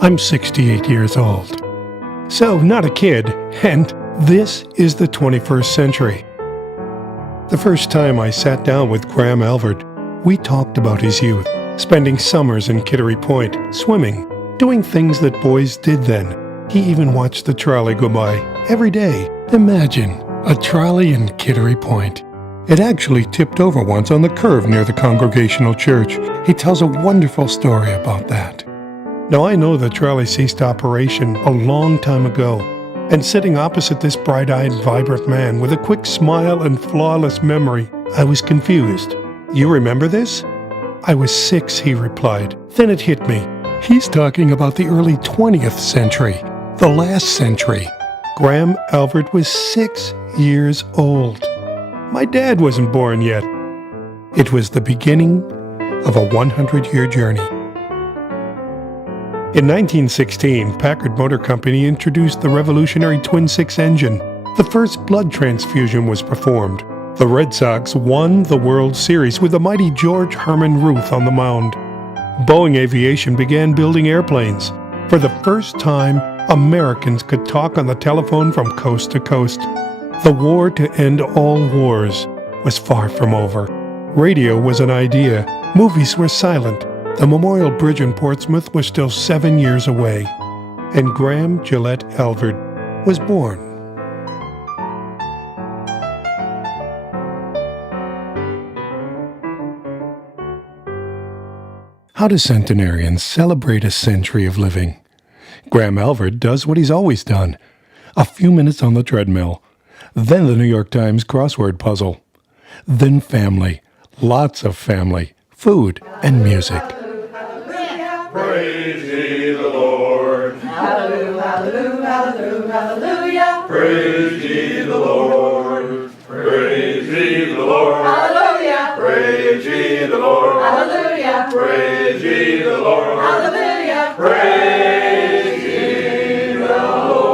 I'm 68 years old. So, not a kid, and this is the 21st century. The first time I sat down with Graham Alvord, we talked about his youth, spending summers in Kittery Point, swimming, doing things that boys did then. He even watched the trolley go by every day. Imagine a trolley in Kittery Point. It actually tipped over once on the curve near the Congregational Church. He tells a wonderful story about that. Now, I know the trolley ceased operation a long time ago, and sitting opposite this bright-eyed, vibrant man with a quick smile and flawless memory, I was confused. You remember this? I was 6, he replied. Then it hit me. He's talking about the early 20th century, the last century. Graham Alvord was 6 years old. My dad wasn't born yet. It was the beginning of a 100-year journey. In 1916, Packard Motor Company introduced the revolutionary twin-six engine. The first blood transfusion was performed. The Red Sox won the World Series with the mighty George Herman Ruth on the mound. Boeing Aviation began building airplanes. For the first time, Americans could talk on the telephone from coast to coast. The war to end all wars was far from over. Radio was an idea. Movies were silent. The Memorial Bridge in Portsmouth was still 7 years away. And Graham Gillette Alvord was born. How do centenarians celebrate a century of living? Graham Alvord does what he's always done. A few minutes on the treadmill. Then the New York Times crossword puzzle. Then family. Lots of family. Food and music. Praise ye the Lord. Hallelujah, hallelujah, hallelujah, hallelujah. Praise ye the Lord. Praise ye the Lord. Hallelujah. Praise ye the Lord. Hallelujah. Praise ye the Lord. Hallelujah. Praise ye the Lord.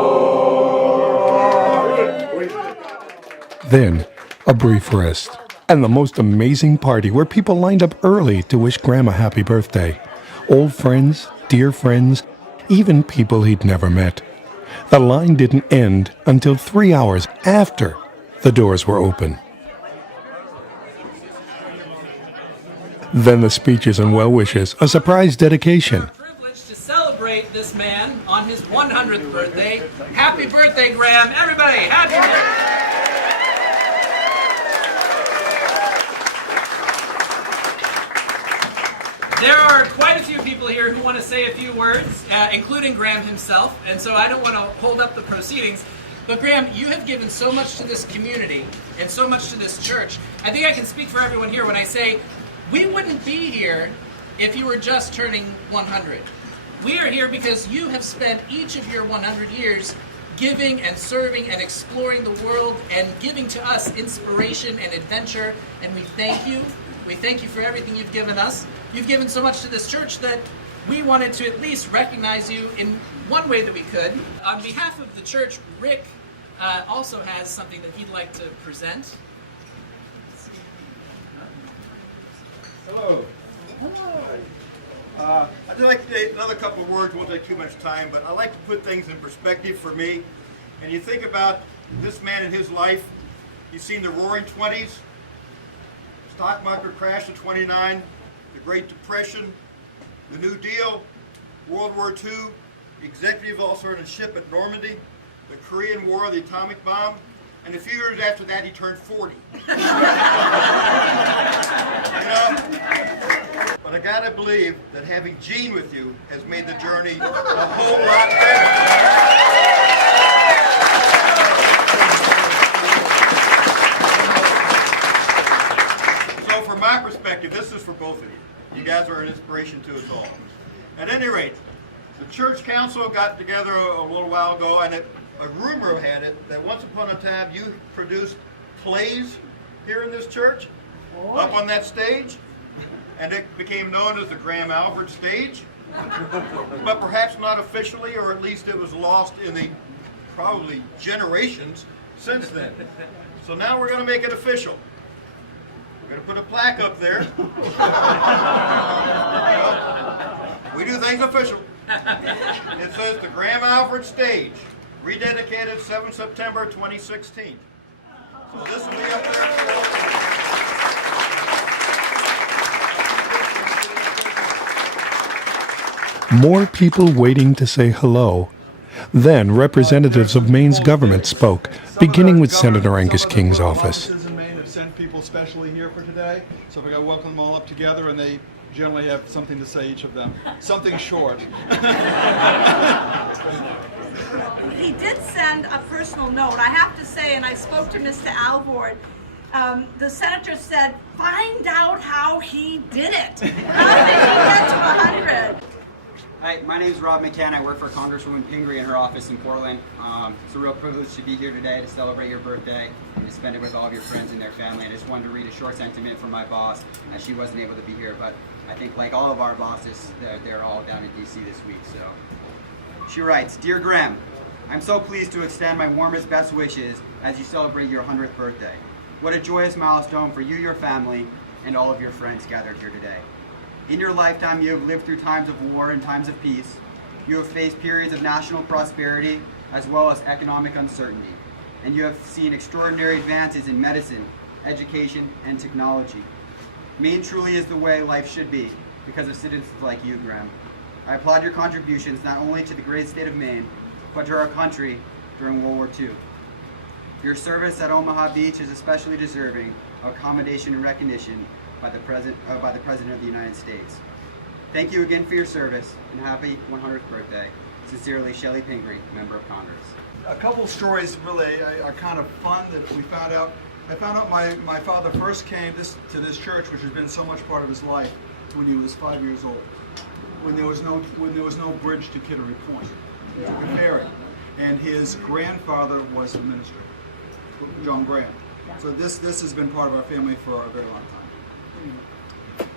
Then, a brief rest. And the most amazing party where people lined up early to wish Graham a happy birthday. Old friends, dear friends, even people he'd never met. The line didn't end until 3 hours after the doors were open. Then the speeches and well wishes, a surprise dedication. It's our privilege to celebrate this man on his 100th birthday. Happy birthday, Graham. Everybody, happy birthday. There are quite a few people here who want to say a few words, including Graham himself, and so I don't want to hold up the proceedings. But Graham, you have given so much to this community and so much to this church. I think I can speak for everyone here when I say we wouldn't be here if you were just turning 100. We are here because you have spent each of your 100 years giving and serving and exploring the world and giving to us inspiration and adventure, and we thank you. We thank you for everything you've given us. You've given so much to this church that we wanted to at least recognize you in one way that we could. On behalf of the church, Rick also has something that he'd like to present. Hello. I'd just like to say another couple of words, won't take too much time, but I like to put things in perspective for me. And you think about this man in his life, he's seen the Roaring '20s, stock market crash of '29, the Great Depression, the New Deal, World War II, executive officer on a ship at Normandy, the Korean War, the atomic bomb, and a few years after that he turned 40. You know? But I gotta believe that having Gene with you has made the journey a whole lot better. So from my perspective, this is for both of you. You guys are an inspiration to us all. At any rate, the church council got together a little while ago, and a rumor had it that once upon a time you produced plays here in this church, up on that stage, and it became known as the Graham Alvord stage, but perhaps not officially, or at least it was lost in the probably generations since then. So now we're going to make it official. We're going to put a plaque up there. We do things official. It says the Graham Alvord Stage, rededicated 7 September 2016. So this will be up there. More people waiting to say hello. Then representatives of Maine's government spoke, beginning with Senator Angus King's office. Offices in Maine have sent people specially here for today, so we're going to welcome them all up together, and they generally have something to say, each of them. Something short. He did send a personal note. I have to say, and I spoke to Mr. Alvord, the senator said, find out how he did it. How did he get to 100? Hi, my name is Rob McCann. I work for Congresswoman Pingree in her office in Portland. It's a real privilege to be here today to celebrate your birthday and to spend it with all of your friends and their family. I just wanted to read a short sentiment from my boss, as she wasn't able to be here, but I think like all of our bosses, they're all down in DC this week. So she writes, Dear Graham, I'm so pleased to extend my warmest best wishes as you celebrate your 100th birthday. What a joyous milestone for you, your family, and all of your friends gathered here today. In your lifetime, you have lived through times of war and times of peace. You have faced periods of national prosperity as well as economic uncertainty. And you have seen extraordinary advances in medicine, education, and technology. Maine truly is the way life should be because of citizens like you, Graham. I applaud your contributions not only to the great state of Maine, but to our country during World War II. Your service at Omaha Beach is especially deserving of commendation and recognition by the President of the United States. Thank you again for your service, and happy 100th birthday. Sincerely, Shelley Pingree, Member of Congress. A couple stories really are kind of fun that we found out. I found out my father first came to this church, which has been so much part of his life, when he was 5 years old. When there was no bridge to Kittery Point. He took a ferry, and his grandfather was the minister, John Graham. So this has been part of our family for a very long time.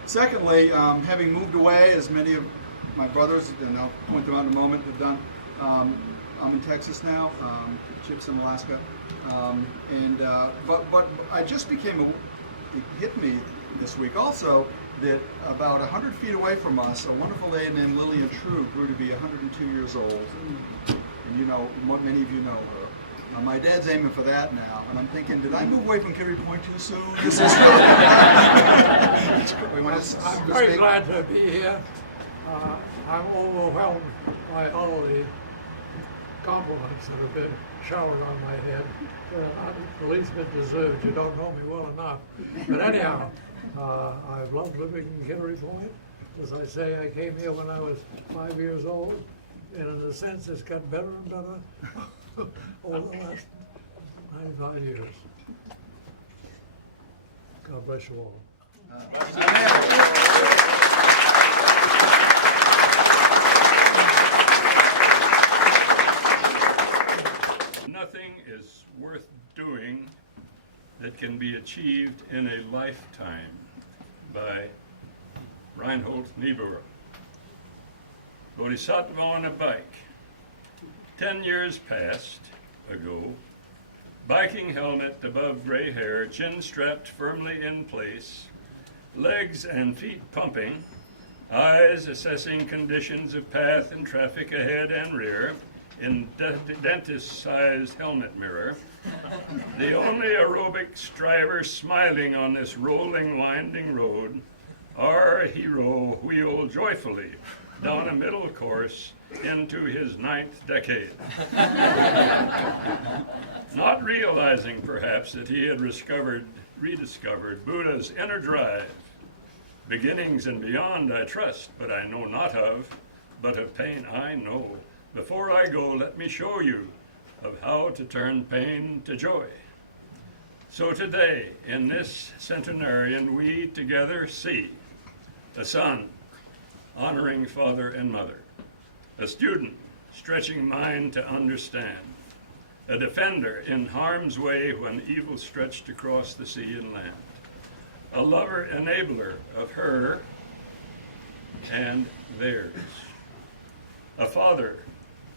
Secondly, having moved away, as many of my brothers, and I'll point them out in a moment, have done, I'm in Texas now, Chip's in Alaska, but I just it hit me this week also that about 100 feet away from us, a wonderful lady named Lillian True grew to be 102 years old, and you know, many of you know her. My dad's aiming for that now, and I'm thinking, did I move away from Kittery Point too soon? This is I'm very glad to be here. I'm overwhelmed by all the compliments that have been showered on my head. They're not the least bit deserved. You don't know me well enough. But anyhow, I've loved living in Kittery Point. As I say, I came here when I was 5 years old, and in a sense, it's got better and better over the last 95 years. God bless you all. Nothing is worth doing that can be achieved in a lifetime, by Reinhold Niebuhr. Bodhisattva on a bike. 10 years past ago, biking helmet above gray hair, chin strapped firmly in place, legs and feet pumping, eyes assessing conditions of path and traffic ahead and rear in dentist-sized helmet mirror, the only aerobic striver smiling on this rolling, winding road, our hero wheeled joyfully down a middle course into his 9th decade. Not realizing, perhaps, that he had rediscovered Buddha's inner drive. Beginnings and beyond I trust, but I know not of, but of pain I know. Before I go, let me show you of how to turn pain to joy. So today, in this centenarian, we together see a son honoring father and mother, a student stretching mind to understand, a defender in harm's way when evil stretched across the sea and land, a lover enabler of her and theirs, a father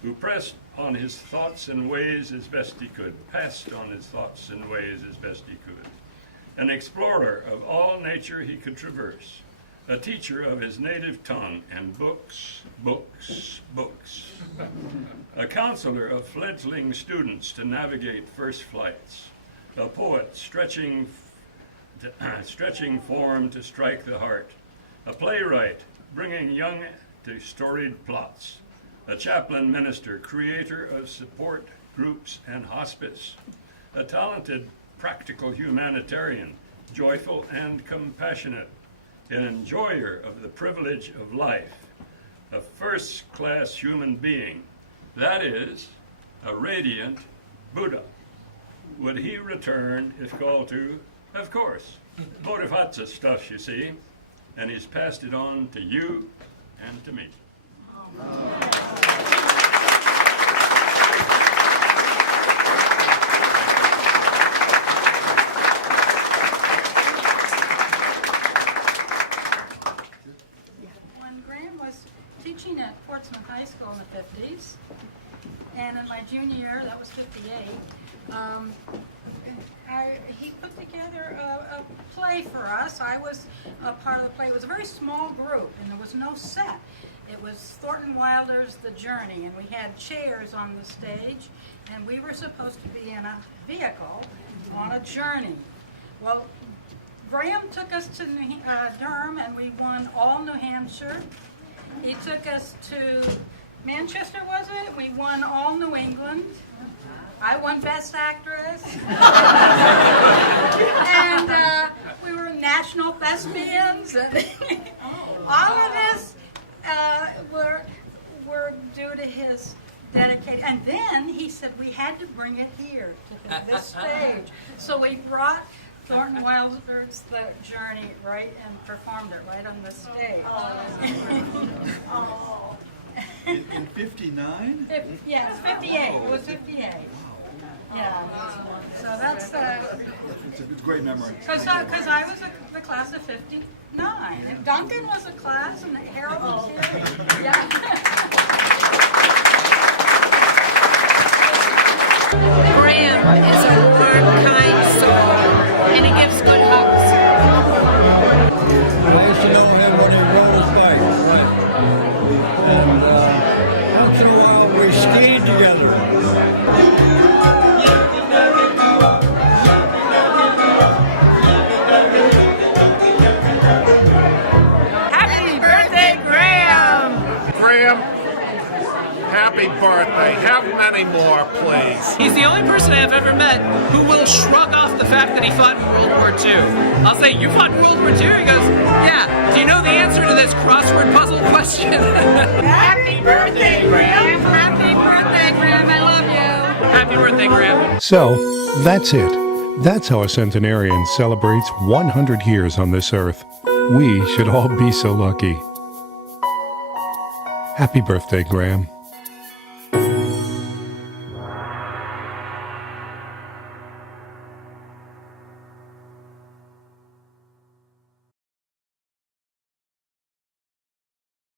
who pressed on his thoughts and ways as best he could, passed on his thoughts and ways as best he could, an explorer of all nature he could traverse, a teacher of his native tongue and books, books, books, a counselor of fledgling students to navigate first flights, a poet stretching form to strike the heart, a playwright bringing young to storied plots, a chaplain minister, creator of support groups and hospice, a talented practical humanitarian, joyful and compassionate, an enjoyer of the privilege of life, a first-class human being, that is, a radiant Buddha. Would he return if called to? Of course. Bodhisattva stuff, you see, and he's passed it on to you and to me. When Graham was teaching at Portsmouth High School in the 50s, and in my junior year, that was 58, he put together a play for us. I was a part of the play. It was a very small group, and there was no set. It was Thornton Wilder's The Journey, and we had chairs on the stage, and we were supposed to be in a vehicle on a journey. Well, Graham took us to Durham, and we won all New Hampshire. He took us to Manchester, was it? We won all New England. I won Best Actress. And we were national thespians. All of this were due to his dedication. And then he said we had to bring it here to this stage. So we brought Thornton Wilder's The Journey right and performed it right on the stage. In 59? Yeah, it's 58. It was 58. Yeah. So that's It's a great memory. because I was the class of 59, and Duncan was a class, and Harold was here. Yeah. Graham is a warm, kind soul, and he gives good hugs. I used to know him when he rode his bike, and once in a while we skied together. Happy birthday, Graham! Graham, happy birthday. Have many more, please. He's the only person I've ever met who will shrug off the fact that he fought in World War II. I'll say, you fought in World War II? He goes, yeah. Do you know the answer to this crossword puzzle question? Happy birthday, Graham! Happy birthday, Graham! I love you! Happy birthday, Graham. So, that's it. That's how a centenarian celebrates 100 years on this earth. We should all be so lucky. Happy birthday, Graham.